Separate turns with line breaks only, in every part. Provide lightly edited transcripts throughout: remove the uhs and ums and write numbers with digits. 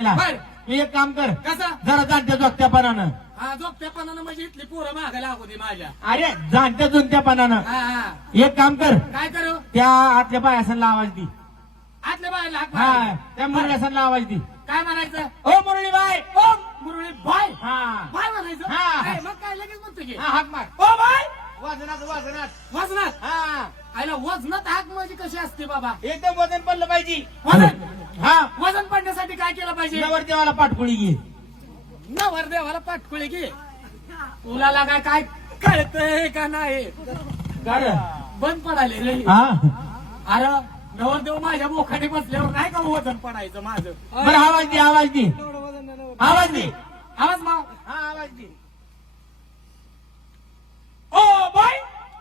ना
बर.
तू एक काम कर
कसं
जरा जाणत्या जोगत्यापणानं
हा जोगत्यापणानं म्हणजे इथली पोरं मागे लागू दे माझ्या
अरे जाणत्या जुनत्यापणानं
हा हा
एक काम कर
काय करू
त्या आतल्या बायासनला आवाज दी
आतल्या बाहेर हाक
हा
मारायची.
त्या मुरळ्यासनला आवाज दी
काय म्हणायचं
ओ मुरळी बाय
ओ मुरळी बाय
हा
बाय म्हणायचं
हा.
ए, मग काय लगेच म्हणतो की
हा, हाक मार
ओ बाय
वाजनात वाजनात
वजनात
हा
आयला वजनात हाक माझी कशी असते बाबा
एकदम वजन पडलं पाहिजे
वजन
हा
वजन पडण्यासाठी काय केलं पाहिजे
नवर देवाला पाठकुळी घे
नवर देवाला पाठकुळे की तुला लागा काय कळतंय का नाही
कर
बंद पडाले रे
हा
अरे नवरदेव माझ्या मोखाने बसल्यावर नाही का वजन पडायचं माझं
बरं आवाज दे आवाज दे आवाज दे
आवाज माव
हा आवाज दे
ओ बाय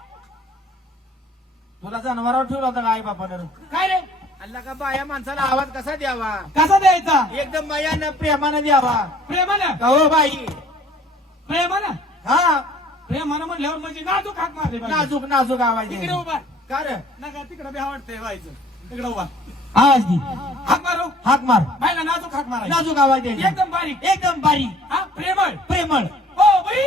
तुला जनावरावर ठेवला होता का आई बापानं
काय रे
अल्ला का बाया माणसाला आवाज कसा द्यावा
कसा द्यायचा
एकदम मायानं प्रेमानं द्यावा
प्रेमानं
का हो बाई
प्रेमानं
हा
प्रेमानं म्हणल्यावर म्हणजे नाजूक हाक मारले पाहिजे.
नाजूक नाजूक आवाज
तिकडे
दे
उभा
का रे
नका तिकडे बी आवडतंय व्हायचं तिकडे उभा
आवाज दे
हाक मारू
हाक मार
बायला नाजूक हाक मारायचं
नाजूक आवाज दे
एकदम बारीक
एकदम बारीक
हा प्रेमळ
प्रेमळ
ओ बाई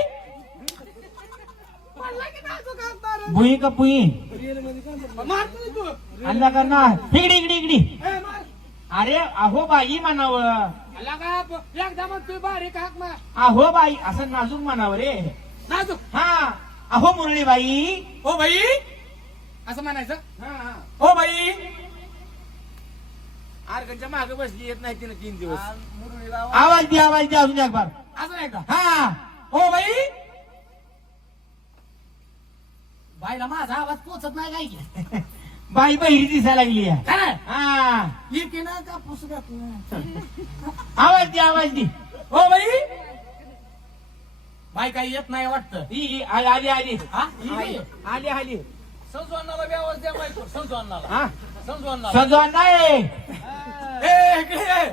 म्हणला की नाजूक हाक मार
भुई का पुई
मारतोय तू
अल्ला का ना इकडी इकडी इकडी
ए, मार
अरे अहो बाई म्हणावं
आला का एकदा मग तू बारीक हाक मार
अहो बाई असं नाजूक म्हणावं रे
नाजूक
हा अहो मुरळी बाई
ओ बाई असं म्हणायचं
हा
ओ बाई
आरगनच्या मागे बसली येत नाही तिने 3 दिवस आवाज दे अजून एक बार
असं एकदा
हा
ओ बाई बाईला माझा आवाज पोचत नाही काय की
बाई बहिरी दिसायला लागली आहे.
काय
हा
येते ना का पुसत
आवाज दे
ओ बाई बाई काही येत नाही वाटतं
आली आली
हा ही
आली आली आली
संजवानाला बी आवाज द्या बाई संजवानाला
हा
संजवानाला
सजवान नाही
ए इकडे ये.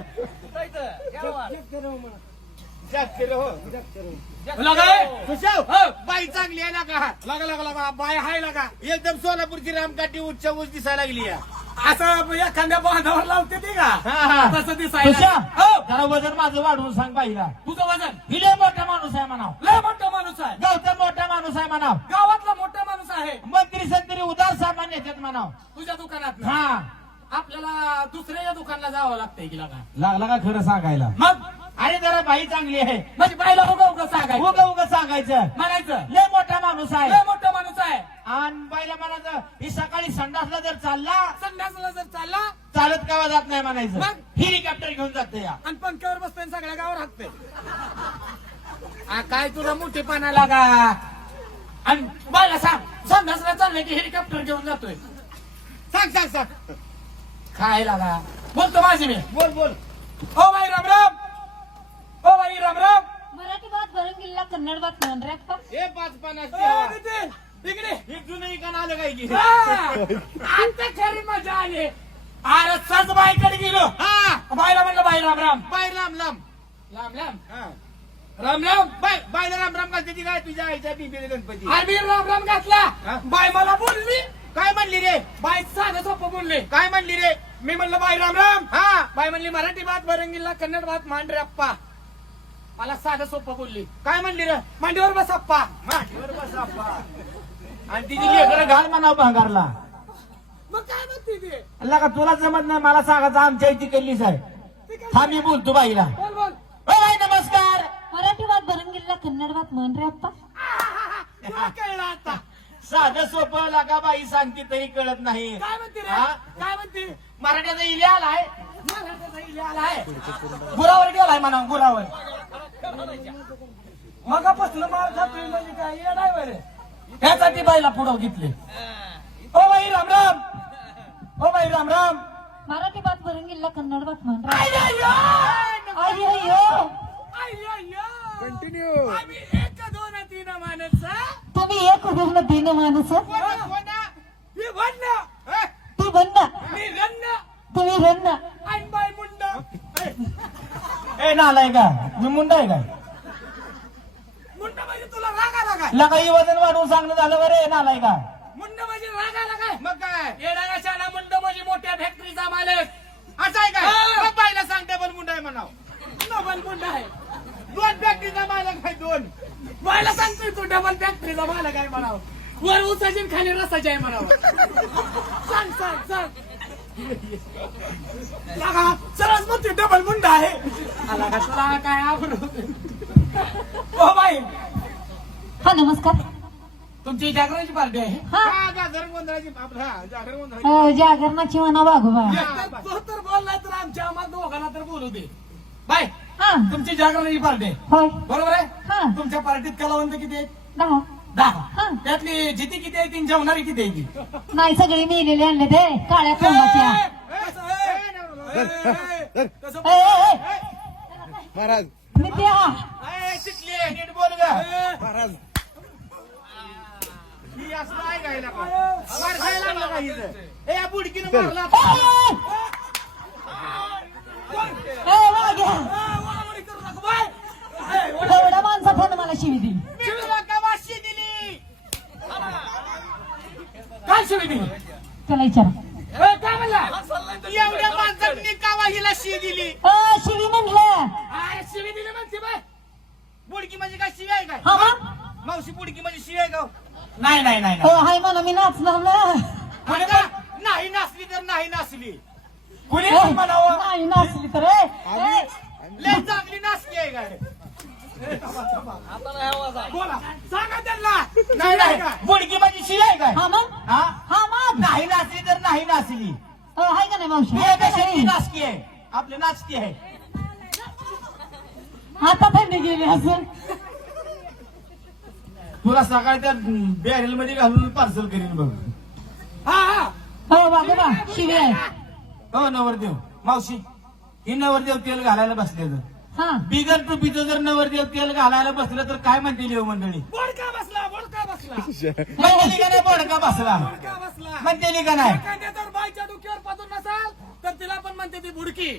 लगा ए.
खुशाव,
हो.
बाई चांगली आहे ना का
लगा लगा लगा बाय हाय लगा
एकदम सोलापूरची रामकाठी उच्च उच दिसायला लागली आहे.
असं एखाद्या बांधावर लावते ती का
हा, हा.
तसं दिसायला
खुशा,
हो
जरा वजन माझं वाढवून सांग बाईला
तुझं वजन
ही लय मोठा माणूस आहे म्हणाव
लय मोठा माणूस आहे
गावचा मोठा माणूस आहे म्हणाव
गावातला मोठा माणूस आहे
मंत्री संत्री उदार सामान्य येतात म्हणाव
तुझ्या दुकानात
हा
आपल्याला दुसऱ्या दुकानला जावं लागतंय की लगा
लागला का खरं सांगायला
मग
अरे जरा बाई चांगली आहे
म्हणजे बायला उगा उगा सांगायचं
उग उग सांगायचं
म्हणायचं
लय मोठा माणूस आहे
लय मोठा माणूस आहे
आणि बाईला म्हणायचं ही सकाळी संडासला जर चालला
संध्याकाळला जर चालला
चालत गावा जात नाही म्हणायचं
मग?
हेलिकॉप्टर घेऊन जाते या
आणि पंख्यावर बसतोय आणि सगळ्या गावावर हाकतोय काय तुला मोठेपणा लागा आणि बायला सांग संध्याकाळला चाललंय की हेलिकॉप्टर घेऊन जातोय
सांग
काय लागा बोलतो माझी मी
बोल बोल
O by Ram Ram O by Ram Ram
Marathi बात बरंगिल्ला कन्नड बात म्हणरॅप्पा
हे 550
ए, नितीन, इकडे
एक जुनं इकान आलं काय की
हा, आता खरी मजा आली अरे सज बाईकडे गेलो
हा
बाईला म्हणलं बाई राम राम
बाई लांब लांब
राम राम
हा.
राम राम
बाईला राम राम घालते ती काय तुझ्या आईच्या बिबीला गणपती
आम्ही राम राम घातला
हा?
बाई मला बोलली
काय म्हणली रे
बाई साधं सोपं बोलले
काय म्हणली रे
मी म्हणलं बाई राम राम
हा
बाई म्हणली मराठी बात बरंगीला कन्नड बात मांडरे अप्पा मला साधं सोपं बोलली
काय म्हणली रे
मांडीवर बस अप्पा
माठीवर बस आप्पा. आणि तिची लेकरं घाल म्हणाव भांगारला
मग काय म्हणते ते
अल्ला का तुला जमत नाही मला सांगायचं आमच्या इथे कल्लीच आहे
ते काय?
हा मी बोलतो बाईला
बोल बोल
ओ बाई नमस्कार
मराठी बात बरंगिल्ला कन्नड बात म्हणरॅप्पा
तुला कळलं आता
साधं सोपं लागा बाई सांगते तरी कळत नाही
काय म्हणते रे
हा?
काय म्हणते
मराठ्याचा इल्या आलाय
मराठीचा इले आलाय गुरावर गेलाय म्हणा गुरावर मगापासून मार खातोय म्हणजे काय येणार बरे ह्यासाठी बाईला पुढं घेतले O by Ram Ram O by Ram Ram
Marathi बात बरंगिल्ला कन्नड बात म्हणरॅप्पा
आई
अय्यो
कंटिन्यू आम्ही एक दोन तीन माणसं
तुम्ही एक उभं दिन माणूस
मी वन्न
ती बंद
मी रन्न
तुम्ही रन्न
आणि बाई मुंड
ए नालाय का मी मुंडा आहे काय
मुंड म्हणजे तुला रागा लागाय
लगा ही वजन वाढवून सांगणं झालं बरे नालाय का
मुंड म्हणजे रागा लागाय
मग काय
येणाऱ्या मुंड म्हणजे मोठ्या फॅक्टरीचा मालक
असं आहे काय
हा.
मग बाईला सांगते पण मुंडा आहे म्हणाव
डबल मुंडा आहे.
दोन फॅक्टरीचा मालक आहे दोन.
मला सांगतोय तू डबल फॅक्टरीचा मला काय म्हणावं. वर उसाची आणि खाली रसाची आहे म्हणावं. सांग सांग सांग. लागा, सरस म्हणते डबल मुंडा आहे. आला का तुला काय आवड. ओ बाई,
हा नमस्कार.
तुमची जागरणाची पार्टी आहे.
हा
हा, जागरण गोंधळाची जागरण गोंधळाची.
हो, जागरणाची म्हणा वाघोबा.
एकटा तो तर बोलला तर आमच्या आम्हाला दोघांना तर बोलू दे. बाय,
हा
तुमची जागरणाची पार्टी आहे
होय.
बरोबर आहे.
हा
तुमच्या पार्टीत कलावंत किती आहेत?
10.
10.
हा.
त्यातली जिती किती आहे ती जेवणारी किती आहे ती?
नाही सगळे मेलेले आणले ते काळ्या तोंडाच्या.
कसं
ए, ए, ए,
महाराज
मी ते हा.
ए, चिटली, नीट बोल ग.
महाराज
ही असं नाही गायला का? मार खायला लागलं का हिचं? ए, या बुडकीनं मारला.
ए, वाघ्या. एवढ्या माणसात मला शिवी दिली.
तुला का वाशी दिली?
काय शिवी दिली?
त्याला विचारा.
काय म्हणला?
एवढ्या माणसांनी कावा हिला शी दिली?
शिवी म्हणलं.
अरे शिवी दिली म्हणते बाय.
बुडकी म्हणजे काय शिवी आहे काय?
हा मग?
मावशी बुडकी म्हणजे शिवी आहे का?
नाही नाही नाही
हो हाय म्हणा मी नाचणार ना.
आता नाही नाचली तर नाही नाचली.
कुणी
ए,
पण म्हणावं.
नाही नाचली तर ए, ए,
लय चांगली नाचली आहे काय?
बोला, सांगा त्यांना.
नाही नाही बुडकी म्हणजे शिवी आहे काय?
हा मग
हा?
हा मग
नाही नाचली तर नाही नाचली.
हो हाय का नाही मावशी?
ही
हाय का
कशाची
नाही?
नाचकी आहे? आपली नाचकी आहे.
आता थंडी गेली असं.
तुला सकाळी त्या बॅरेल मध्ये घालून पार्सल करीन बघ.
हा हा.
हो बाबा शिवी आहे.
हो नवरदेव मावशी ही नवरदेव तेल घालायला बसले तर
हा
बिगर टुपीचं जर नवरदेव तेल घालायला बसलं तर काय म्हणते लिओ मंडळी?
बोडका बसला, बोडका बसला,
म्हणतेली का नाही बोडका बसला?
बोडका बसला.
म्हणतेली का नाही?
एखाद्या जर बाईच्या डोक्यावर पाजून नसाल तर तिला पण म्हणते ती बुडकी.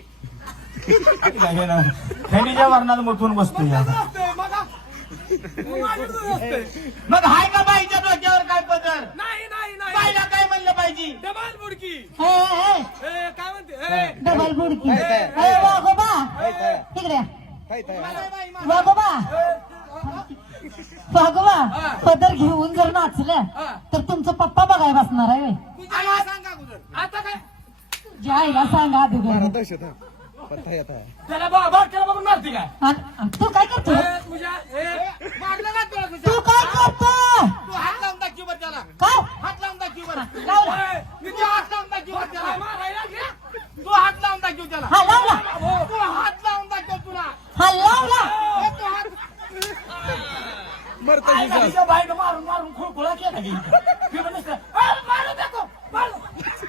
थंडीच्या वर्णात मोठून बसतो या.
कसं असतंय बघा. माझ्याकडे असतंय.
मग हाय का बाईच्या डोक्यावर काय पदर?
नाही नाही नाही.
बाईला काय म्हणलं पाहिजे?
डबल बुडकी.
ए, ए,
ए, काय म्हणते? ए,
डबल बुडकी. ए वाघोबा तिकडे या.
काय काय
वाघोबा वाघोबा पदर घेऊन जर नाचलं तर तुमचं पप्पा बघाय बसणार आहे.
तुझ्या आई सांगा अगोदर.
आता काय?
ज्या आईला सांगा अगोदर.
महाराज दहशत हा. पत्ता येत आहे
त्याला बारक्याला बघून मारते काय?
तू काय करतो?
ए, तुझ्या
मारलं का तुला तुझ्या?
तू काय करतो?
तू हात लावून दाखव बरं त्याला.
काय
हात लावून दाखव बरं.
लावला?
तू हात लावून दाखव बरं त्याला.
मारायला घ्या.
तू हात लावून दाखव त्याला.
हा लावला.
तू हात लावून दाखव तुला.
हा लावला.
ए, तू हात
मरता
आई का तिच्या बाईनं मारून मारून खुळखुळा केला की. ती म्हणते, "ए, मारू नको, मारू."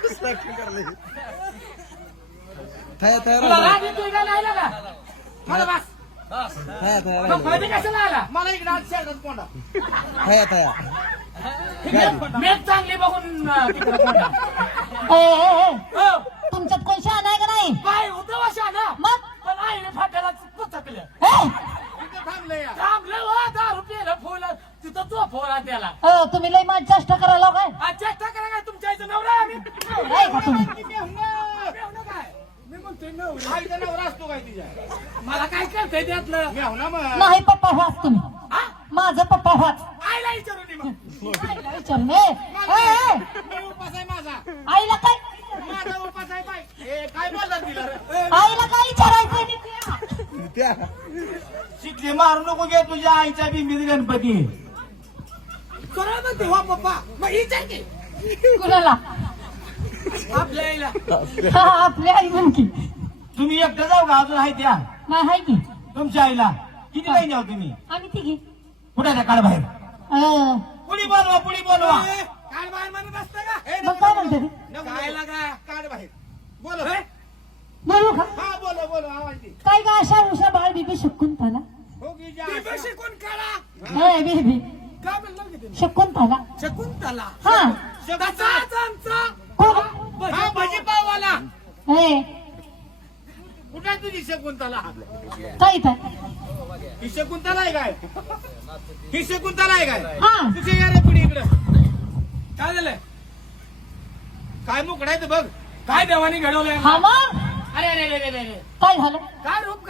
थाया
तुला
थाया
राग येतोय का नाही का? मला बस.
थाया
मग मध्ये कशाला आला?
मला इकडे हात शेतात कोंडा.
थाया थाया
मेघ चांगली बघून तिकडे कोंडा.
ए, ए, ए,
हो.
तुमच्यात कोण शहाणा आहे का नाही?
बाई होतं अशा ना.
मग
पण आईने फाट्याला पुचकलं.
ए,
तिथं थांबलं या.
थांबलं हो, 10 रुपयाला फोन तिथं तो फोन त्याला.
तुम्ही लय माझी चेष्टा करायला काय?
आज चेष्टा करा काय तुमच्या आईचं नवरा आहे आम्ही?
नाही का तुम्ही?
की मेहुणं.
मेवणं काय? मी म्हणतोय नवरा.
आईचा नवरा असतो काय तिच्या?
मला काय करतंय त्यातलं?
मेहुणा मग.
नाही पप्पा व्हाच तुम्ही.
हा?
माझं पप्पा व्हाच.
आईला विचारू दे मग.
आईला विचारून ए, ए, ए,
मी उपास आहे माझा.
आईला काय
माझा उपास आहे बाई. ए, काय बोलतात तिला रे?
आईला काय विचारायचं नाही?
त्या
शिकली मारू नको घे तुझ्या आईच्या बिंबीत गणपती.
सरळ म्हणते हो पप्पा. मग विचार की.
कुणाला?
आपल्या आईला.
हा आपली आई म्हणकी.
तुम्ही एकटं जाऊ का अजून आहे त्या
नाही हाय की
तुमच्या आईला? किती बहिणी आहो तुम्ही?
आम्ही तिघी.
कुठे त्या काढ बाहेर. पुढी बोलवा पुढी बोलवा.
ए, काय बाहेर म्हणत असतं का?
ए,
मग काय म्हणते ती?
काय लागा?
काढ बाहेर. बोलो.
ए,
बोलू का?
हा बोलो बोलो आवाज दे.
काय का अशा उषा बाळ बीबी शकुंतला?
हो की जा.
ती बशी कोण काढा?
ए बेबी
काय म्हणलं की ते?
शकुंतला.
शकुंतला.
हा
तसाच आमचा.
कोण?
हा भजीपाववाला.
ए
कुठे आहे तुझी शकुंतला?
काय इथं?
ही शकुंतला आहे काय? ही शकुंतला आहे काय?
हा
तुझे या रे पुढे इकडं.
काय झालंय?
काय मुकडा आहे ते बघ.
काय देवाने घडवलंय?
हा मग
अरे अरे अरे अरे अरे.
काय झालं?
काय रूप घडवलं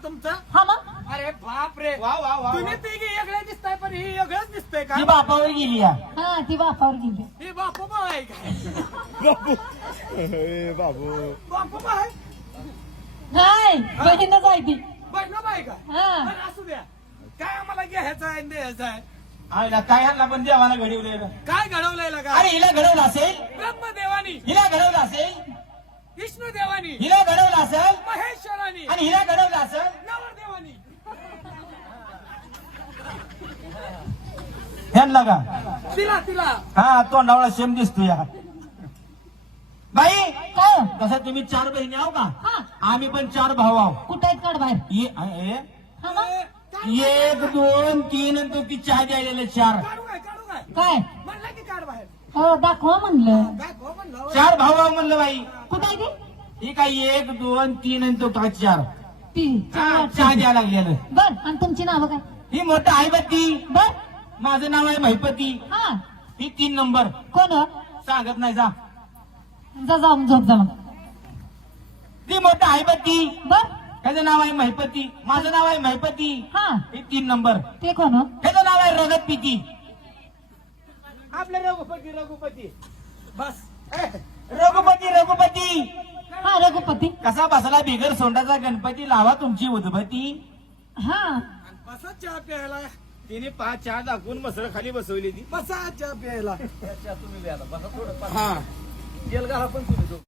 तुमचं
हा मग
अरे बाप रे
वा वा वा
तुम्ही तिघे वेगळे दिसताय पण ही वेगळंच दिसतंय का
ती बापावर गेली या
हा ती बापावर गेली
ही बापूबा आहे का
बाबू
बापूबा आहे
काय बहीणच आहे ती
बहिणोबा आहे का
हा.
बरं, असू द्या काय आम्हाला घ्यायचं आहे आणि द्यायचं आहे
आईला काय ह्यांना पण देवाला घडवलंय ना.
काय घडवलंय का
अरे हिला घडवलं असेल
ब्रह्मदेवानी
हिला घडवलं असेल
विष्णुदेवानी
हिला घडवलं असेल
महेश्वरानी
आणि हिला घडवलं असेल
नवरदेवानी
ह्यांना का
तिला तिला
हा तोंडावळा शेम दिसतो या बाई
काय
तसं तुम्ही 4 बहिणी आहो का
हा
आम्ही पण 4 भाऊ आहो
कुठे आहेत काढ बाहेर हा मग
1 2 3 आणि तो ती चहा द्यायला 4
काढू काय
काय
म्हणलं की काढ बाहेर
हो दाखवा म्हणलं
काय हो म्हणलं
4 भाऊ आहो म्हणलं बाई
कुठे आहे ती
ही काय 1 2 3 आणि तो काय 4
ती
चहा द्यायला लागलेलं
बर आणि तुमची नावं काय
ही मोठं आहे बत्ती
बर
माझं नाव आहे महिपती
हा
ही 3 नंबर
कोण हो?
सांगत नाही जा
जा जाऊन झोप जा मग
ती मोठं आहे बत्ती
बर
त्याचं नाव आहे महिपती माझं नाव आहे महिपती
हा
ही 3 नंबर
ते कोण हो?
त्याचं नाव आहे रगतपिती आपलं रघुपती रघुपती
बस
रघुपती रघुपती
हा रघुपती
कसा बसला बिगर सोंडाचा गणपती लावा तुमची उदबती
हा
बसा चहा प्यायला
तिने 5 चहा दाखवून मसर खाली बसवली ती
बसा चहा प्यायला
हा
तेल घाला पण तुम्ही